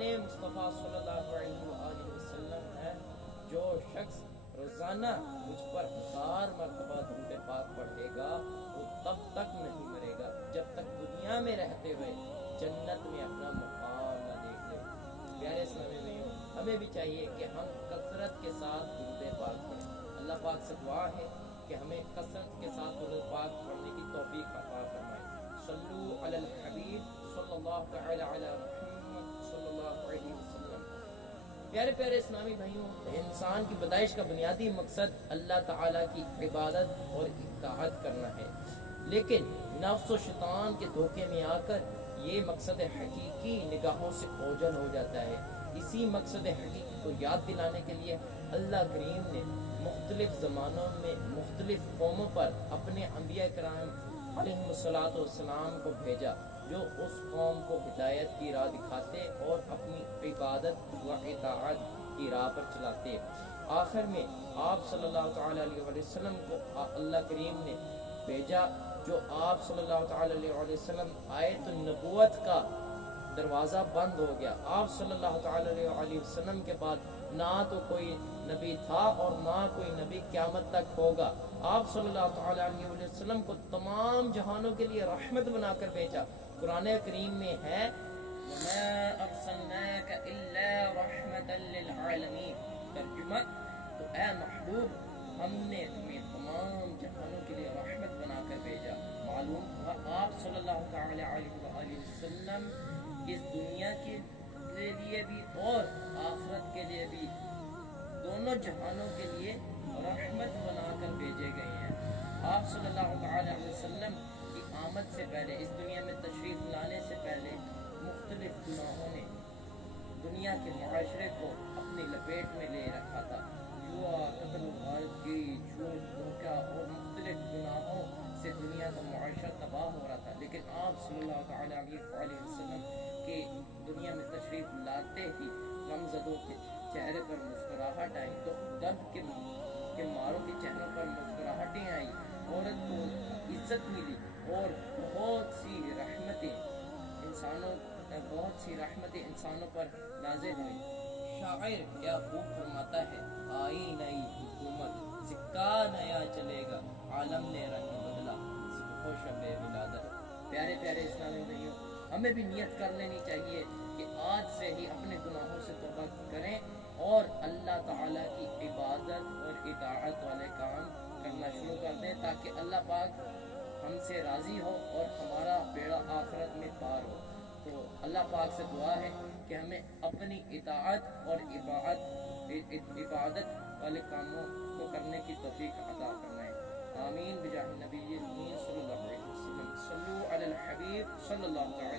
شان مصطفیٰ صلی اللہ علیہ وآلہ وسلم ہے، جو شخص روزانہ مجھ پر 1000 مرتبہ درود پاک پڑھے گا وہ تب تک نہیں مرے گا جب تک دنیا میں رہتے ہوئے جنت میں اپنا مقام نہ دیکھ لے۔ پیارے اسلامی بھائیوں، ہمیں بھی چاہیے کہ ہم کثرت کے ساتھ درود پاک پڑھیں۔ اللہ پاک سے دعا ہے کہ ہمیں کثرت کے ساتھ درود پاک پڑھنے کی توفیق عطا فرمائے۔ صلو علی الحبیب صلی اللہ تعالی علی محمد صلی اللہ علیہ وسلم۔ پیارے پیارے اسلامی بھائیوں، انسان کی پیدائش کا بنیادی مقصد اللہ تعالیٰ کی عبادت اور اطاعت کرنا ہے، لیکن نفس و شیطان کے دھوکے میں آ کر یہ مقصد حقیقی نگاہوں سے اوجھل ہو جاتا ہے۔ اسی مقصد حقیقی کو یاد دلانے کے لیے اللہ کریم نے مختلف زمانوں میں مختلف قوموں پر اپنے انبیاء کرام علیہ الصلوۃ والسلام کو بھیجا، جو اس قوم کو ہدایت کی راہ دکھاتے اور اپنی عبادت و اطاعت کی راہ پر چلاتے۔ آخر میں آپ صلی اللہ تعالی علیہ وسلم کو اللہ کریم نے بھیجا، جو آپ صلی اللہ تعالی علیہ وسلم آئے تو نبوت کا دروازہ بند ہو گیا۔ آپ صلی اللہ تعالی علیہ وسلم کے بعد نہ تو کوئی نبی تھا اور نہ کوئی نبی قیامت تک ہوگا۔ آپ صلی اللہ تعالی علیہ وسلم کو تمام جہانوں کے لیے رحمت بنا کر بھیجا۔ قرآن کریم میں ہے وَمَا أَرْسَلْنَاكَ إِلَّا رَحْمَةً لِلْعَالَمِينَ، ترجمہ تو اے محبوب ہم نے تمہیں تمام جہانوں کے لیے رحمت بنا کر بھیجا۔ معلوم ہوا آپ صلی اللہ تعالی علیہ وآلہ وسلم اس دنیا کے لیے بھی اور آخرت کے لیے بھی، دونوں جہانوں کے لیے رحمت بنا کر بھیجے گئے ہیں۔ آپ صلی اللہ تعالی علیہ وسلم کی آمد سے پہلے، اس دنیا میں تشریف لانے سے پہلے، مختلف گناہوں نے دنیا کے معاشرے کو اپنی لپیٹ میں لے رکھا تھا۔ جوا، قتل و غارتگری، جھوٹ، دھوکہ اور مختلف گناہوں سے دنیا کا معاشرہ تباہ ہو رہا تھا، لیکن آپ صلی اللہ تعالی علیہ وسلم کے دنیا میں تشریف لاتے ہی غمزدوں کے چہرے پر مسکراہٹ آئی، تو درد کے ماروں کے چہروں پر مسکراہٹیں آئی، عورت کو عزت ملی اور بہت سی رحمتیں انسانوں پر نازل ہوئی۔ شاعر کیا خوب فرماتا ہے، آئی نئی حکومت، سکہ نیا چلے گا، عالم نے رنگ بدلا، صبح و شب ولادت۔ پیارے پیارے اسلامی بھائیوں، ہمیں بھی نیت کر لینی چاہیے کہ آج سے ہی اپنے گناہوں سے توبہ کریں اور اللہ تعالیٰ کی عبادت اور اطاعت والے کام کرنا شروع کر دیں، تاکہ اللہ پاک ہم سے راضی ہو اور ہمارا بیڑا آخرت میں پار ہو۔ تو اللہ پاک سے دعا ہے کہ ہمیں اپنی اطاعت اور عبادت والے کاموں کو کرنے کی توفیق عطا فرمائے۔ آمین بجاہ نبی صلی اللہ علیہ وسلم۔ صلو علی الحبیب صلی اللہ تعالی